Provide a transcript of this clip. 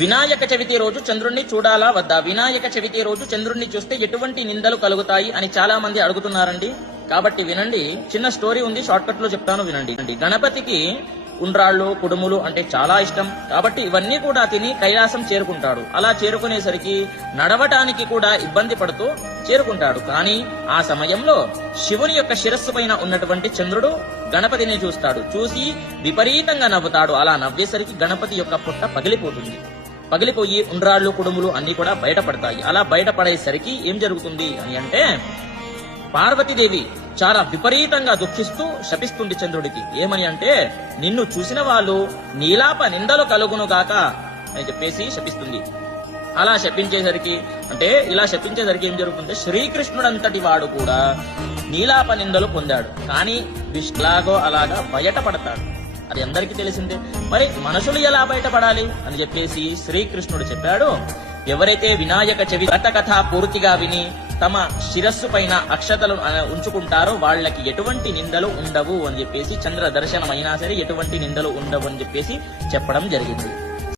వినాయక చవితి రోజు చంద్రుణ్ణి చూడాలా వద్దా? వినాయక చవితి రోజు చంద్రుణ్ణి చూస్తే ఎటువంటి నిందలు కలుగుతాయి అని చాలా మంది అడుగుతున్నారండి. కాబట్టి వినండి, చిన్న స్టోరీ ఉంది, షార్ట్ కట్ లో చెప్తాను, వినండి. గణపతికి ఉండ్రాళ్ళు, కుడుములు అంటే చాలా ఇష్టం. కాబట్టి ఇవన్నీ కూడా తిని కైలాసం చేరుకుంటాడు. అలా చేరుకునేసరికి నడవటానికి కూడా ఇబ్బంది పడుతూ చేరుకుంటాడు. కానీ ఆ సమయంలో శివుని యొక్క శిరస్సు పైన ఉన్నటువంటి చంద్రుడు గణపతిని చూస్తాడు. చూసి విపరీతంగా నవ్వుతాడు. అలా నవ్వేసరికి గణపతి యొక్క పొట్ట పగిలిపోయి ఉండ్రాళ్ళు, కుడుములు అన్ని కూడా బయటపడతాయి. అలా బయటపడేసరికి ఏం జరుగుతుంది అని అంటే, పార్వతీదేవి చాలా విపరీతంగా దుఃఖిస్తూ శపిస్తుంది చంద్రుడికి. ఏమని అంటే, నిన్ను చూసిన వాళ్ళు నీలాప నిందలు కలుగునుగాక అని చెప్పేసి శపిస్తుంది. ఇలా శపించేసరికి ఏం జరుగుతుంటే, శ్రీకృష్ణుడంతటి వాడు కూడా నీలాప నిందలు పొందాడు. కానీ విష్లాగో అలాగా బయటపడతాడు. అది అందరికీ తెలిసిందే. మరి మనుషులు ఎలా బయటపడాలి అని చెప్పేసి శ్రీకృష్ణుడు చెప్పాడు. ఎవరైతే వినాయక చవితి కథ పూర్తిగా విని తమ శిరస్సు పైన అక్షతలు ఉంచుకుంటారో వాళ్ళకి ఎటువంటి నిందలు ఉండవు అని చెప్పేసి, చంద్ర దర్శనం అయినా సరే ఎటువంటి నిందలు ఉండవు అని చెప్పేసి చెప్పడం జరిగింది.